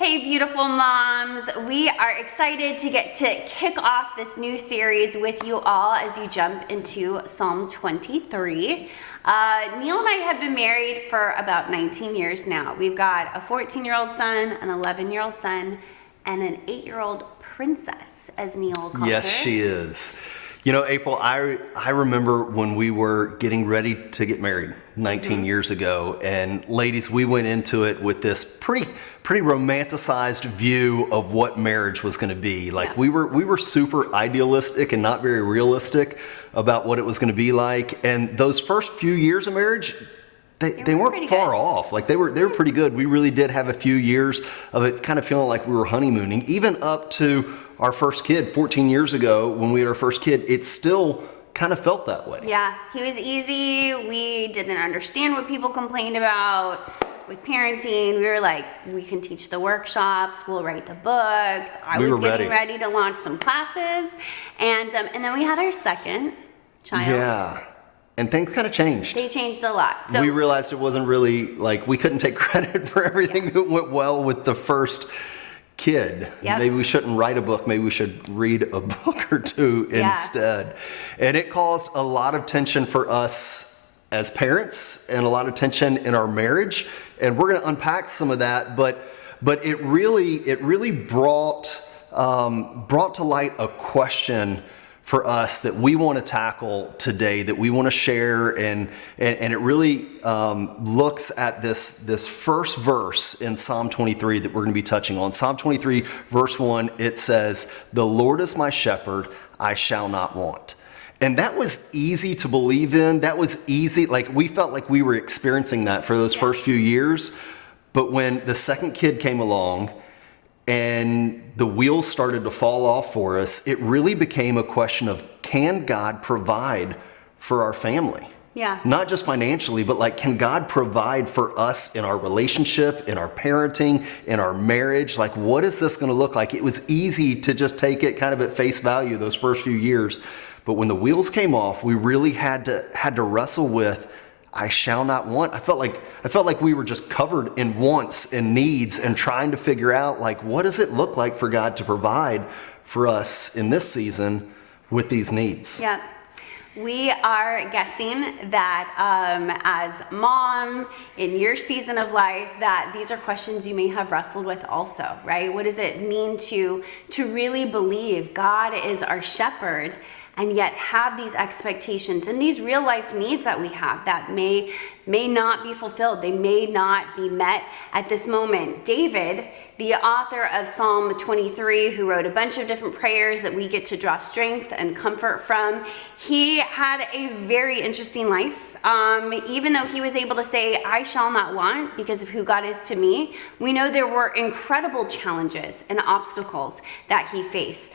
Hey, beautiful moms. We are excited to get to kick off this new series with you all as you jump into Psalm 23. Neal and I have been married for about 19 years now. We've got a 14-year-old son, an 11-year-old son, and an 8-year-old princess, as Neal calls her. Yes, she is. You know, April, I remember when we were getting ready to get married 19 years ago, and ladies, we went into it with this pretty romanticized view of what marriage was going to be. Like, we were super idealistic and not very realistic about what it was going to be like. And those first few years of marriage, they weren't far off. Like, they were pretty good. We really did have a few years of it kind of feeling like we were honeymooning, even up to our first kid 14 years ago. When we had our first kid, it still kind of felt that way. Yeah, he was easy. We didn't understand what people complained about with parenting. We were like, we can teach the workshops, we'll write the books. I was getting ready to launch some classes, and then we had our second child. Yeah. And things kind of changed. They changed a lot. So we realized it wasn't really, like, we couldn't take credit for everything that went well with the first kid. Yep. Maybe we shouldn't write a book. Maybe we should read a book or two instead. And it caused a lot of tension for us as parents and a lot of tension in our marriage. And we're going to unpack some of that. But it really brought to light a question for us that we want to tackle today, that we want to share, and it really looks at this first verse in Psalm 23 that we're going to be touching on. Psalm 23, verse 1, it says, "The Lord is my shepherd, I shall not want." And that was easy to believe in. That was easy. Like, we felt like we were experiencing that for those first few years. But when the second kid came along, and the wheels started to fall off for us, it really became a question of, can God provide for our family? Yeah. Not just financially, but like, can God provide for us in our relationship, in our parenting, in our marriage? Like, what is this going to look like? It was easy to just take it kind of at face value those first few years. But when the wheels came off, we really had to wrestle with, I shall not want. I felt like we were just covered in wants and needs and trying to figure out, like, what does it look like for God to provide for us in this season with these needs? Yeah. We are guessing that as mom in your season of life, that these are questions you may have wrestled with also, right? What does it mean to really believe God is our shepherd, and yet have these expectations and these real life needs that we have that may not be fulfilled. They may not be met at this moment. David, the author of Psalm 23, who wrote a bunch of different prayers that we get to draw strength and comfort from, he had a very interesting life. Even though he was able to say, I shall not want, because of who God is to me, we know there were incredible challenges and obstacles that he faced.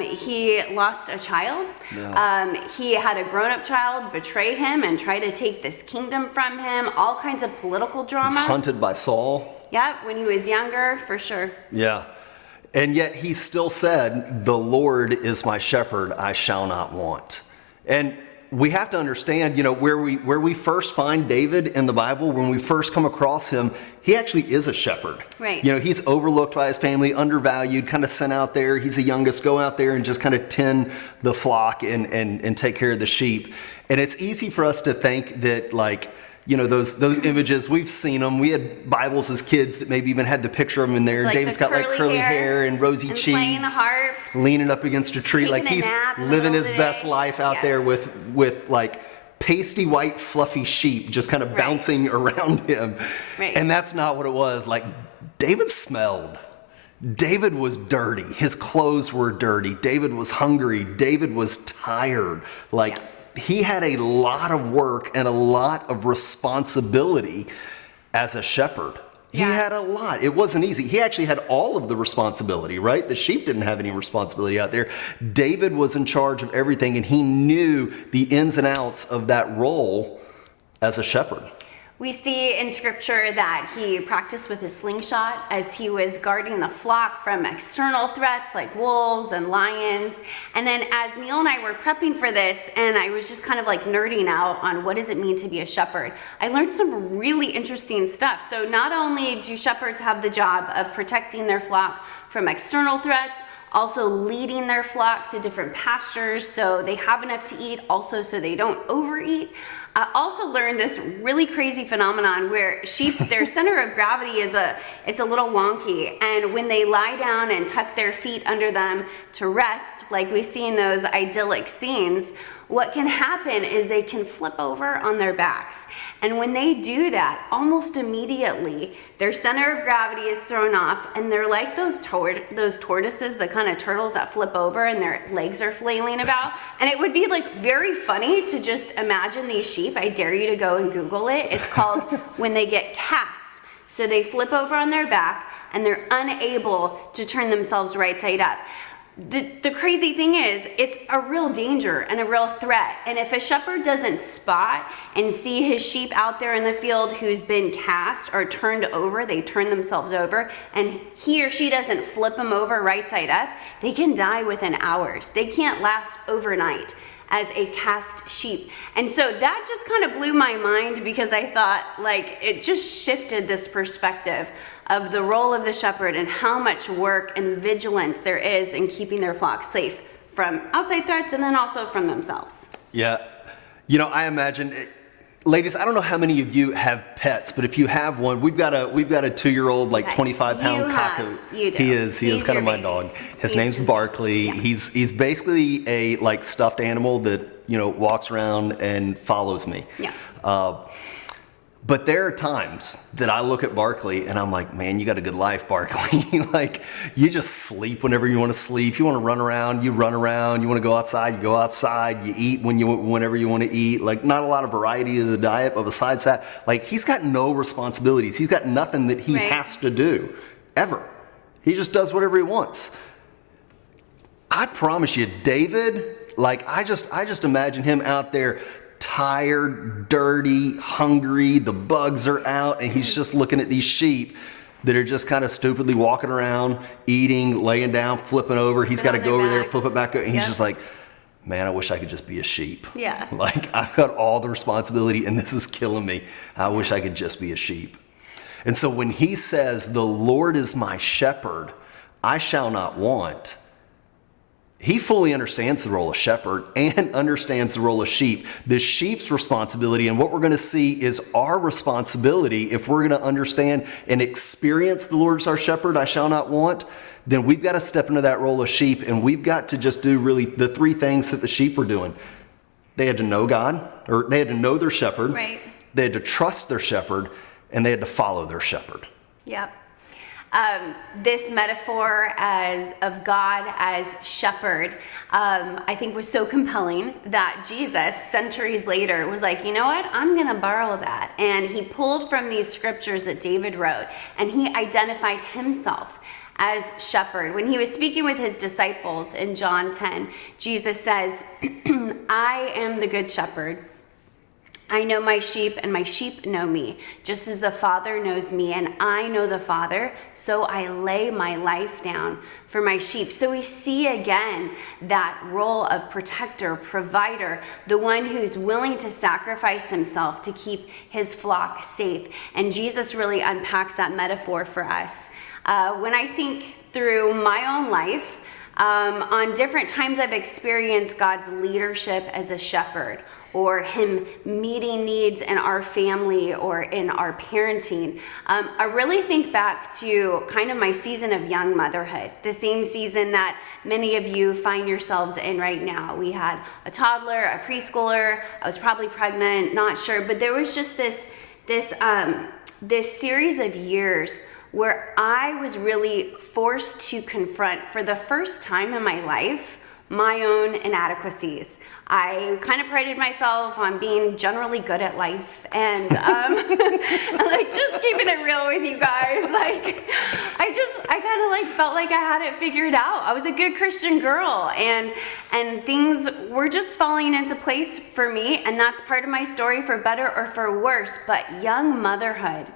He lost a child. Yeah. He had a grown-up child betray him and try to take this kingdom from him, all kinds of political drama. He's hunted by Saul. Yep, when he was younger, for sure. Yeah. And yet he still said, the Lord is my shepherd, I shall not want. And we have to understand, you know, where we first find David in the Bible, when we first come across him, he actually is a shepherd. Right. You know, he's overlooked by his family, undervalued, kind of sent out there. He's the youngest, go out there and just kind of tend the flock and take care of the sheep. And it's easy for us to think that, like, you know, those images, we've seen them. We had Bibles as kids that maybe even had the picture of him in there. Like David's got like curly hair and rosy cheeks. Playing the harp. Leaning up against a tree. Like, he's living his best life out there with like pasty white fluffy sheep just kind of bouncing around him. Right. And that's not what it was. Like, David smelled. David was dirty. His clothes were dirty. David was hungry. David was tired. Like, he had a lot of work and a lot of responsibility as a shepherd. He had a lot. It wasn't easy. He actually had all of the responsibility, right? The sheep didn't have any responsibility out there. David was in charge of everything, and he knew the ins and outs of that role as a shepherd. We see in scripture that he practiced with his slingshot as he was guarding the flock from external threats like wolves and lions. And then as Neal and I were prepping for this, and I was just kind of like nerding out on what does it mean to be a shepherd, I learned some really interesting stuff. So not only do shepherds have the job of protecting their flock from external threats, also leading their flock to different pastures so they have enough to eat, also so they don't overeat. I also learned this really crazy phenomenon where sheep, their center of gravity it's a little wonky, and when they lie down and tuck their feet under them to rest, like we see in those idyllic scenes, what can happen is they can flip over on their backs. And when they do that, almost immediately, their center of gravity is thrown off, and they're like those tortoises, the kind of turtles that flip over and their legs are flailing about. And it would be like very funny to just imagine these sheep. I dare you to go and Google it. It's called when they get cast. So they flip over on their back, and they're unable to turn themselves right side up. The crazy thing is, it's a real danger and a real threat. And if a shepherd doesn't spot and see his sheep out there in the field who's been cast or turned over, they turn themselves over, and he or she doesn't flip them over right side up, they can die within hours. They can't last overnight as a cast sheep. And so that just kind of blew my mind, because I thought, like, it just shifted this perspective of the role of the shepherd and how much work and vigilance there is in keeping their flock safe from outside threats and then also from themselves. Yeah. You know, I imagine, ladies, I don't know how many of you have pets, but if you have one, we've got a 2-year-old, like 25-pound cockapoo. You do. He is kind of my dog. His name's Barkley. Yeah. He's basically a like stuffed animal that, you know, walks around and follows me. Yeah. But there are times that I look at Barkley and I'm like, man, you got a good life, Barkley. Like, you just sleep whenever you want to sleep. You want to run around, you run around. You want to go outside, you go outside. You eat whenever you want to eat. Like, not a lot of variety to the diet, but besides that, like, he's got no responsibilities. He's got nothing that he has to do, ever. He just does whatever he wants. I promise you, David, like, I just imagine him out there, tired, dirty, hungry, the bugs are out, and he's just looking at these sheep that are just kind of stupidly walking around, eating, laying down, flipping over. He's got to go over there, flip it back, and he's just like, man, I wish I could just be a sheep. Yeah. Like, I've got all the responsibility, and this is killing me. I wish I could just be a sheep. And so when he says, the Lord is my shepherd, I shall not want, he fully understands the role of shepherd and understands the role of sheep. The sheep's responsibility, and what we're going to see is our responsibility. If we're going to understand and experience the Lord as our shepherd, I shall not want, then we've got to step into that role of sheep, and we've got to just do really the 3 things that the sheep were doing. They had to know God, or they had to know their shepherd. Right. They had to trust their shepherd, and they had to follow their shepherd. Yep. This metaphor of God as shepherd, I think was so compelling that Jesus, centuries later, was like, you know what, I'm going to borrow that. And he pulled from these scriptures that David wrote, and he identified himself as shepherd. When he was speaking with his disciples in John 10, Jesus says, I am the good shepherd. I know my sheep, and my sheep know me, just as the Father knows me, and I know the Father, so I lay my life down for my sheep. So we see again that role of protector, provider, the one who's willing to sacrifice himself to keep his flock safe. And Jesus really unpacks that metaphor for us. When I think through my own life, on different times I've experienced God's leadership as a shepherd, or him meeting needs in our family or in our parenting. I really think back to kind of my season of young motherhood, the same season that many of you find yourselves in right now. We had a toddler, a preschooler, I was probably pregnant, not sure, but there was just this series of years where I was really forced to confront, for the first time in my life, my own inadequacies. I kind of prided myself on being generally good at life, and like, just keeping it real with you guys, like I kind of like felt like I had it figured out. I was a good Christian girl, and things were just falling into place for me, and that's part of my story, for better or for worse. But young motherhood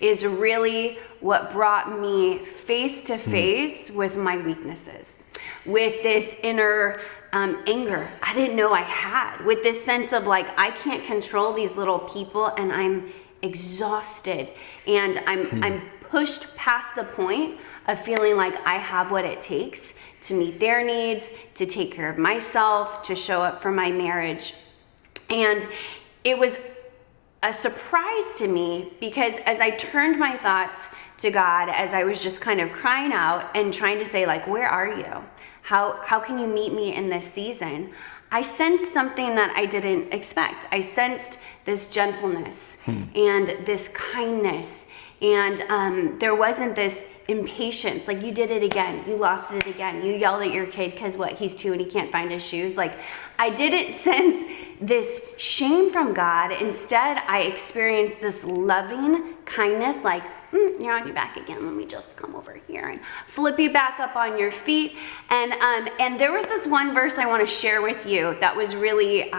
is really what brought me face to face with my weaknesses, with this inner anger I didn't know I had, with this sense of like, I can't control these little people, and I'm exhausted, and I'm pushed past the point of feeling like I have what it takes to meet their needs, to take care of myself, to show up for my marriage. And it was a surprise to me, because as I turned my thoughts to God, as I was just kind of crying out and trying to say, like, where are you? How can you meet me in this season? I sensed something that I didn't expect. I sensed this gentleness and this kindness, and there wasn't this impatience, like, you did it again, you lost it again, you yelled at your kid because he's 2 and he can't find his shoes. Like, I didn't sense this shame from God. Instead, I experienced this loving kindness, like, you're on your back again, let me just come over here and flip you back up on your feet. And there was this one verse I want to share with you that was really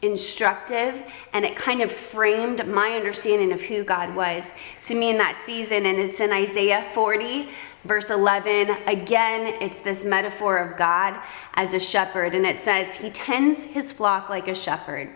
instructive, and it kind of framed my understanding of who God was to me in that season. And it's in Isaiah 40 verse 11. Again, it's this metaphor of God as a shepherd, and it says, he tends his flock like a shepherd.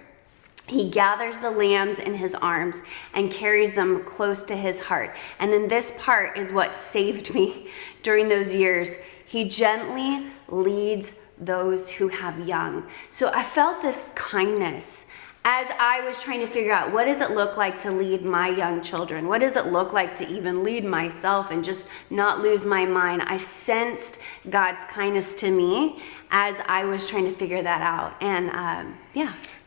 He gathers the lambs in his arms and carries them close to his heart. And then this part is what saved me during those years. He gently leads those who have young. So I felt this kindness as I was trying to figure out, what does it look like to lead my young children? What does it look like to even lead myself and just not lose my mind? I sensed God's kindness to me as I was trying to figure that out. And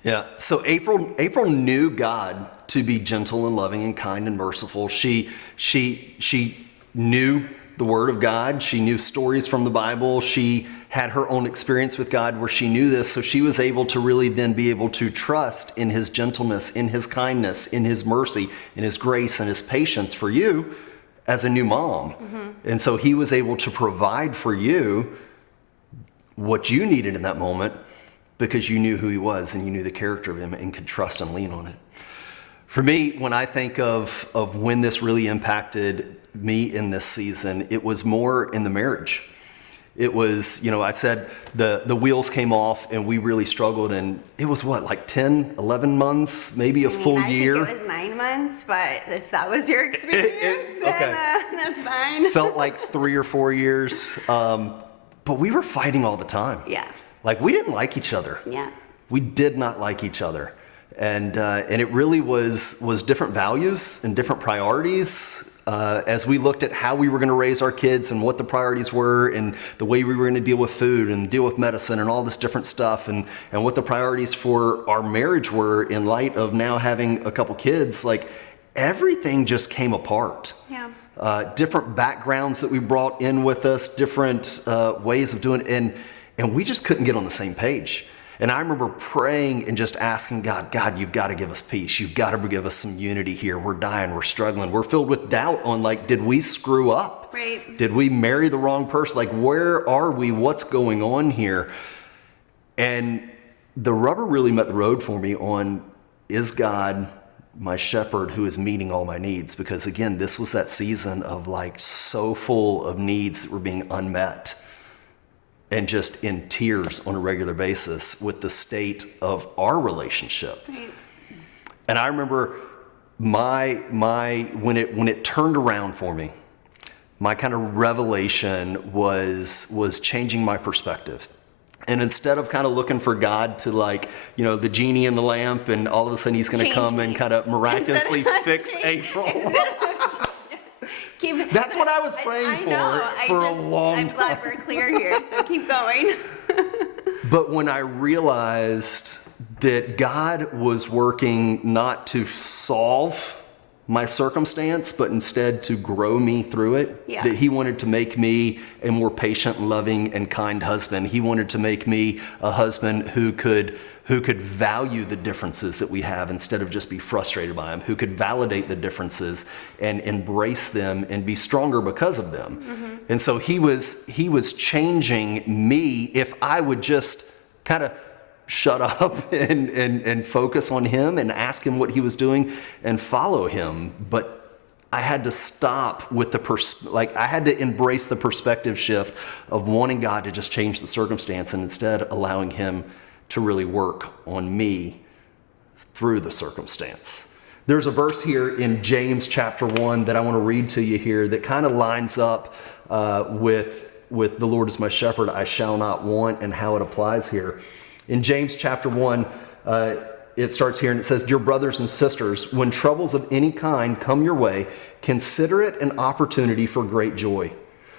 Yeah. So April knew God to be gentle and loving and kind and merciful. She knew the Word of God. She knew stories from the Bible. She had her own experience with God where she knew this. So she was able to really then be able to trust in his gentleness, in his kindness, in his mercy, in his grace, and his patience for you as a new mom. And so he was able to provide for you what you needed in that moment, because you knew who he was and you knew the character of him and could trust and lean on it. For me, when I think of when this really impacted me in this season, it was more in the marriage. It was, I said the wheels came off and we really struggled, and it was like 10, 11 months, maybe a full year. I think it was 9 months, but if that was your experience, then that's fine. Felt like 3 or 4 years, but we were fighting all the time. Yeah. Like, we didn't like each other. Yeah. We did not like each other. And it really was different values and different priorities as we looked at how we were going to raise our kids and what the priorities were and the way we were going to deal with food and deal with medicine and all this different stuff, and what the priorities for our marriage were in light of now having a couple kids. Like, everything just came apart. Yeah. Different backgrounds that we brought in with us, different ways of doing it. And we just couldn't get on the same page. And I remember praying and just asking God, you've got to give us peace. You've got to give us some unity here. We're dying. We're struggling. We're filled with doubt on, like, did we screw up? Right. Did we marry the wrong person? Like, where are we? What's going on here? And the rubber really met the road for me on, is God my shepherd who is meeting all my needs? Because again, this was that season of, like, so full of needs that were being unmet, and just in tears on a regular basis with the state of our relationship. Right. And I remember when it turned around for me, my kind of revelation was changing my perspective. And instead of kind of looking for God to, like, the genie in the lamp and all of a sudden he's going to come and kind of miraculously fix April. That's what I was praying for a long time. I'm glad we're clear here, so keep going. But when I realized that God was working not to solve my circumstance, but instead to grow me through it, that he wanted to make me a more patient, loving, and kind husband. He wanted to make me a husband who could who could value the differences that we have instead of just be frustrated by them, who could validate the differences and embrace them and be stronger because of them. And so he was changing me if I would just kind of shut up and focus on him and ask him what he was doing and follow him. But I had to stop with I had to embrace the perspective shift of wanting God to just change the circumstance and instead allowing him to really work on me through the circumstance. There's a verse here in James chapter 1 that I want to read to you here that kind of lines up with the Lord is my shepherd, I shall not want, and how it applies here. In James chapter 1, it starts here and it says, "Dear brothers and sisters, when troubles of any kind come your way, consider it an opportunity for great joy.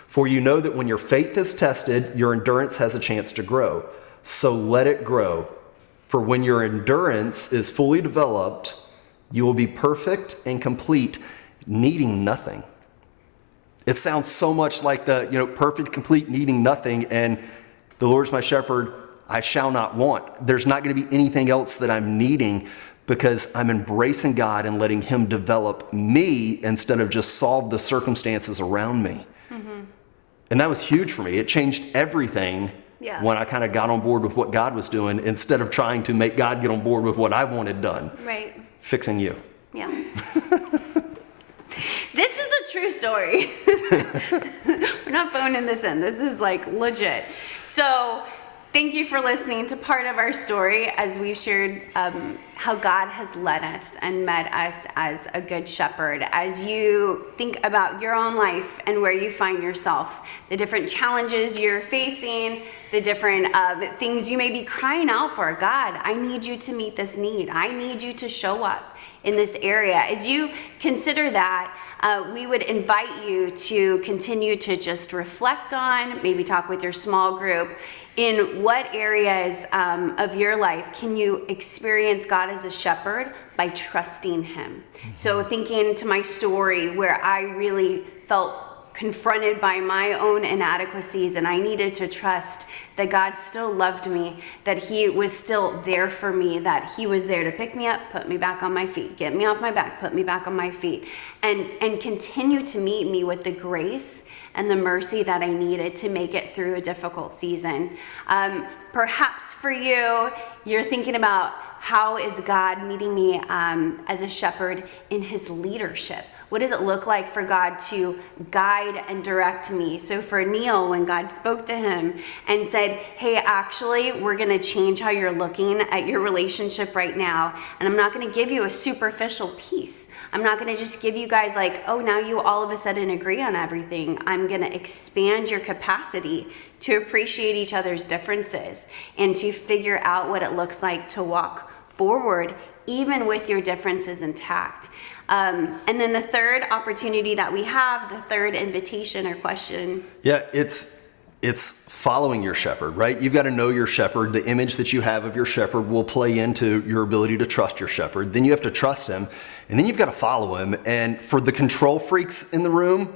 For you know that when your faith is tested, your endurance has a chance to grow. So let it grow. For when your endurance is fully developed, you will be perfect and complete, needing nothing." It sounds so much like perfect, complete, needing nothing, and the Lord's my shepherd, I shall not want. There's not going to be anything else that I'm needing because I'm embracing God and letting him develop me instead of just solve the circumstances around me. And that was huge for me. It changed everything when I kind of got on board with what God was doing instead of trying to make God get on board with what I wanted done. Right. Fixing you. Yeah. This is a true story. We're not phoning this in. This is like legit. So thank you for listening to part of our story as we've shared how God has led us and met us as a good shepherd. As you think about your own life and where you find yourself, the different challenges you're facing, the different things you may be crying out for. God, I need you to meet this need. I need you to show up in this area. As you consider that, we would invite you to continue to just reflect on, maybe talk with your small group, in what areas of your life can you experience God as a shepherd by trusting him? So thinking to my story where I really felt confronted by my own inadequacies and I needed to trust that God still loved me, that he was still there for me, that he was there to pick me up, put me back on my feet, get me off my back, put me back on my feet, and continue to meet me with the grace and the mercy that I needed to make it through a difficult season. Perhaps for you, you're thinking about how is God meeting me as a shepherd in his leadership? What does it look like for God to guide and direct me? So for Neal, when God spoke to him and said, hey, actually, we're gonna change how you're looking at your relationship right now, and I'm not gonna give you a superficial piece. I'm not gonna just give you guys like, oh, now you all of a sudden agree on everything. I'm gonna expand your capacity to appreciate each other's differences and to figure out what it looks like to walk forward, even with your differences intact. And then the third opportunity that we have, the third invitation or question. Yeah, it's following your shepherd, right? You've got to know your shepherd. The image that you have of your shepherd will play into your ability to trust your shepherd. Then you have to trust him, and then you've got to follow him. And for the control freaks in the room,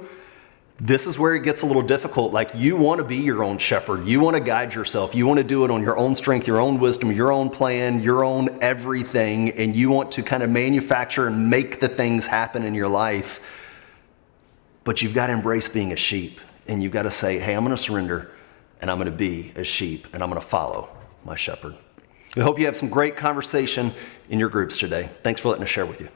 this is where it gets a little difficult. Like, you want to be your own shepherd. You want to guide yourself. You want to do it on your own strength, your own wisdom, your own plan, your own everything. And you want to kind of manufacture and make the things happen in your life. But you've got to embrace being a sheep. And you've got to say, hey, I'm going to surrender and I'm going to be a sheep and I'm going to follow my shepherd. We hope you have some great conversation in your groups today. Thanks for letting us share with you.